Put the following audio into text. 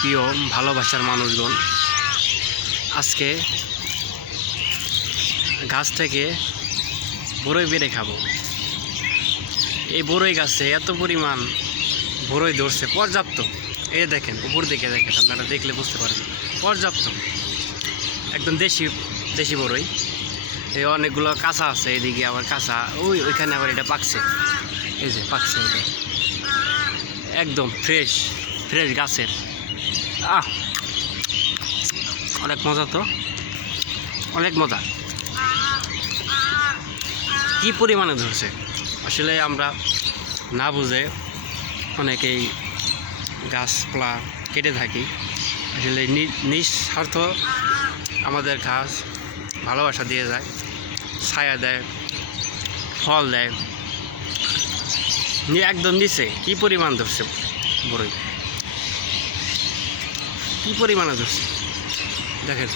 প্রিয় ভালোবাসার মানুষগণ, আজকে গাছ থেকে বরই পেড়ে খাবো। এই বরই গাছে এত পরিমাণ বরই ধরছে, পর্যাপ্ত। এই দেখেন, উপর দিকে দেখেন, আপনারা দেখলে বুঝতে পারেন, পর্যাপ্ত একদম দেশি দেশি বরই। এই অনেকগুলো কাঁচা আছে, এদিকে আবার কাঁচা, ওইখানে আবার এটা পাকছে, এই যে পাকছে, এটা একদম ফ্রেশ ফ্রেশ গাছের। অনেক মজা, তো অনেক মজা। কি পরিমাণে ধরছে আসলে আমরা না বুঝে অনেকেই গাছপালা কেটে থাকি। আসলে নিঃস্বার্থ আমাদের গাছ ভালোবাসা দিয়ে যায়, ছায়া দেয়, ফল দেয়। একদম নিচে কি পরিমাণ ধরছে বরই, কি পরিমাণে ধরছে দেখেন।